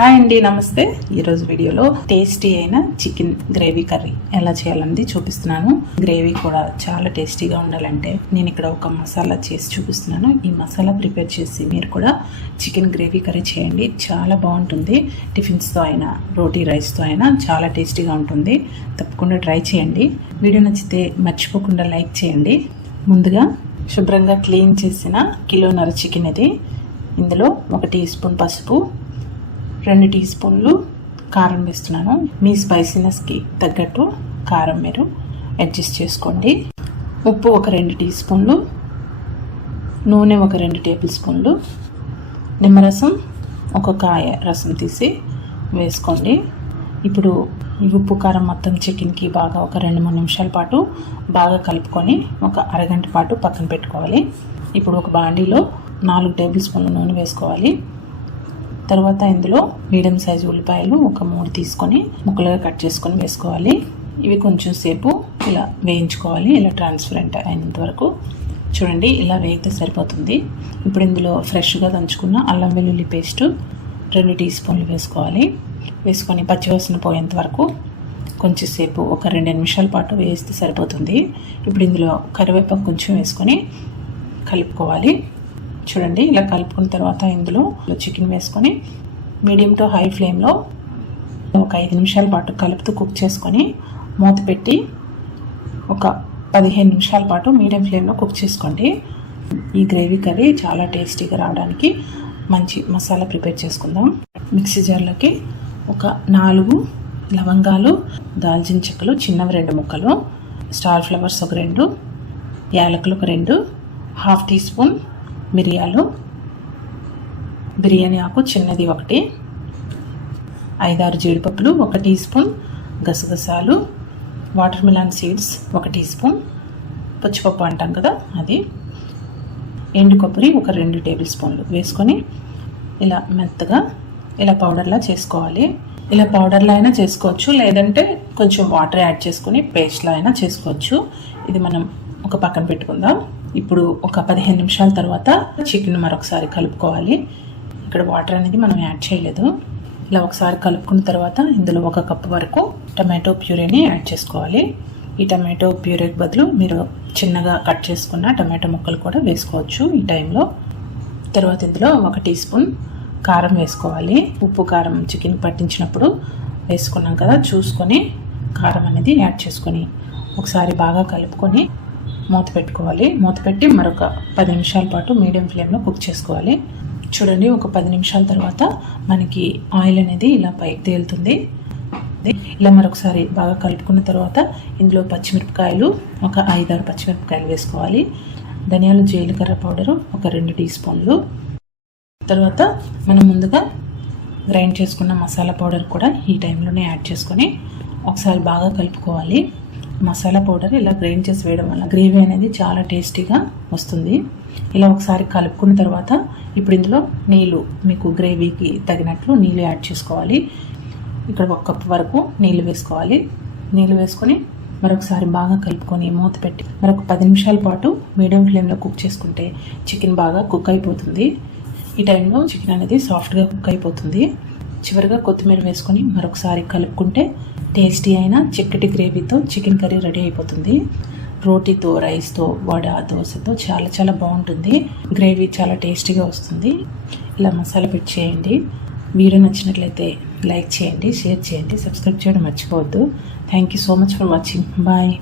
Hi అండి నమస్తే. ఈరోజు వీడియోలో టేస్టీ అయిన చికెన్ గ్రేవీ కర్రీ ఎలా చేయాలన్నది చూపిస్తున్నాను. గ్రేవీ కూడా చాలా టేస్టీగా ఉండాలంటే నేను ఇక్కడ ఒక మసాలా చేసి చూపిస్తున్నాను. ఈ మసాలా ప్రిపేర్ చేసి మీరు కూడా చికెన్ గ్రేవీ కర్రీ చేయండి. చాలా బాగుంటుంది. టిఫిన్స్తో అయినా రోటీ రైస్తో అయినా చాలా టేస్టీగా ఉంటుంది. తప్పకుండా ట్రై చేయండి. వీడియో నచ్చితే మర్చిపోకుండా లైక్ చేయండి. ముందుగా శుభ్రంగా క్లీన్ చేసిన కిలోన్నర చికెన్ ఇది. ఇందులో ఒక టీ స్పూన్ పసుపు రెండు టీ స్పూన్లు కారం వేస్తున్నాను. మీ స్పైసీనెస్కి తగ్గట్టు కారం మీరు అడ్జస్ట్ చేసుకోండి. ఉప్పు ఒక రెండు టీ స్పూన్లు నూనె ఒక రెండు టేబుల్ స్పూన్లు నిమ్మరసం ఒక కాయ రసం తీసి వేసుకోండి. ఇప్పుడు ఈ ఉప్పు కారం మొత్తం చికెన్కి బాగా ఒక రెండు మూడు నిమిషాల పాటు బాగా కలుపుకొని ఒక అరగంట పాటు పక్కన పెట్టుకోవాలి. ఇప్పుడు ఒక బాండీలో నాలుగు టేబుల్ స్పూన్ల నూనె వేసుకోవాలి. తర్వాత ఇందులో మీడియం సైజు ఉల్లిపాయలు ఒక మూడు తీసుకొని ముక్కలుగా కట్ చేసుకొని వేసుకోవాలి. ఇవి కొంచెం సేపు ఇలా వేయించుకోవాలి. ఇలా ట్రాన్స్పరెంట్ అయినంత వరకు. చూడండి ఇలా వేయితే సరిపోతుంది. ఇప్పుడు ఇందులో ఫ్రెష్గా దంచుకున్న అల్లం వెల్లుల్లి పేస్ట్ రెండు టీ స్పూన్లు వేసుకోవాలి. వేసుకొని పచ్చివాసన పోయేంత వరకు కొంచెం సేపు ఒక రెండు నిమిషాల పాటు వేస్తే సరిపోతుంది. ఇప్పుడు ఇందులో కరివేపాకు కొంచెం వేసుకొని కలుపుకోవాలి. చూడండి ఇలా కలుపుకున్న తర్వాత ఇందులో చికెన్ వేసుకొని మీడియం టు హై ఫ్లేమ్లో ఒక ఐదు నిమిషాల పాటు కలుపుతూ కుక్ చేసుకొని మూత పెట్టి ఒక పదిహేను నిమిషాల పాటు మీడియం ఫ్లేమ్లో కుక్ చేసుకోండి. ఈ గ్రేవీ కర్రీ చాలా టేస్టీగా రావడానికి మంచి మసాలా ప్రిపేర్ చేసుకుందాం. మిక్సీ జార్లోకి ఒక నాలుగు లవంగాలు దాల్చిన చెక్కలు చిన్నవి రెండు ముక్కలు స్టార్ ఫ్లవర్స్ ఒక రెండు యాలకులు ఒక రెండు హాఫ్ టీ స్పూన్ మిరియాలు. బిర్యానీ ఆకు చిన్నది ఒకటి. ఐదారు జీడిపప్పులు ఒక టీ స్పూన్ గసగసాలు. వాటర్ మిలాన్ సీడ్స్ ఒక టీ స్పూన్. పచ్చిపప్పు అంటాం కదా అది. ఎండు కొబ్బరి ఒక రెండు టేబుల్ స్పూన్లు వేసుకొని ఇలా మెత్తగా ఇలా పౌడర్లా చేసుకోవాలి. ఇలా పౌడర్లా అయినా చేసుకోవచ్చు లేదంటే కొంచెం వాటర్ యాడ్ చేసుకొని పేస్ట్లా అయినా చేసుకోవచ్చు. ఇది మనం ఒక పక్కన పెట్టుకుందాం. ఇప్పుడు ఒక పదిహేను నిమిషాల తర్వాత చికెన్ మరొకసారి కలుపుకోవాలి. ఇక్కడ వాటర్ అనేది మనం యాడ్ చేయలేదు. ఇలా ఒకసారి కలుపుకున్న తర్వాత ఇందులో ఒక కప్పు వరకు టమాటో ప్యూరేని యాడ్ చేసుకోవాలి. ఈ టమాటో ప్యూరీకి బదులు మీరు చిన్నగా కట్ చేసుకున్న టమాటో ముక్కలు కూడా వేసుకోవచ్చు ఈ టైంలో. తర్వాత ఇందులో ఒక టీ స్పూన్ కారం వేసుకోవాలి. ఉప్పు కారం చికెన్ పట్టించినప్పుడు వేసుకున్నాం కదా చూసుకొని కారం అనేది యాడ్ చేసుకొని ఒకసారి బాగా కలుపుకొని మూత పెట్టుకోవాలి. మూత పెట్టి మరొక పది నిమిషాల పాటు మీడియం ఫ్లేమ్లో కుక్ చేసుకోవాలి. చూడండి ఒక పది నిమిషాల తర్వాత మనకి ఆయిల్ అనేది ఇలా పైకి తేలుతుంది. ఇలా మరొకసారి బాగా కలుపుకున్న తర్వాత ఇందులో పచ్చిమిరపకాయలు ఒక ఐదారు పచ్చిమిరపకాయలు వేసుకోవాలి. ధనియాలు జీలకర్ర పౌడరు ఒక రెండు టీ స్పూన్లు. తర్వాత మనం ముందుగా గ్రైండ్ చేసుకున్న మసాలా పౌడర్ కూడా ఈ టైంలోనే యాడ్ చేసుకొని ఒకసారి బాగా కలుపుకోవాలి. మసాలా పౌడర్ ఇలా గ్రైండ్ చేసి వేయడం వల్ల గ్రేవీ అనేది చాలా టేస్టీగా వస్తుంది. ఇలా ఒకసారి కలుపుకున్న తర్వాత ఇప్పుడు ఇందులో నీళ్ళు మీకు గ్రేవీకి తగినట్లు నీళ్ళు యాడ్ చేసుకోవాలి. ఇక్కడ ఒక కప్ వరకు నీళ్ళు వేసుకోవాలి. నీళ్ళు వేసుకొని మరొకసారి బాగా కలుపుకొని మూత పెట్టి మరొక పది నిమిషాల పాటు మీడియం ఫ్లేమ్లో కుక్ చేసుకుంటే చికెన్ బాగా కుక్ అయిపోతుంది. ఈ టైంలో చికెన్ అనేది సాఫ్ట్గా కుక్ అయిపోతుంది. చివరిగా కొత్తిమీర వేసుకొని మరొకసారి కలుపుకుంటే టేస్టీ అయిన చిక్కటి గ్రేవీతో చికెన్ కర్రీ రెడీ అయిపోతుంది. రోటీతో రైస్తో వడ దోశతో చాలా చాలా బాగుంటుంది. గ్రేవీ చాలా టేస్టీగా వస్తుంది. ఇలా మసాలా పెట్టి చేయండి. వీడియో నచ్చినట్లయితే లైక్ చేయండి షేర్ చేయండి సబ్స్క్రైబ్ చేయడం మర్చిపోవద్దు. Thank you so much for watching bye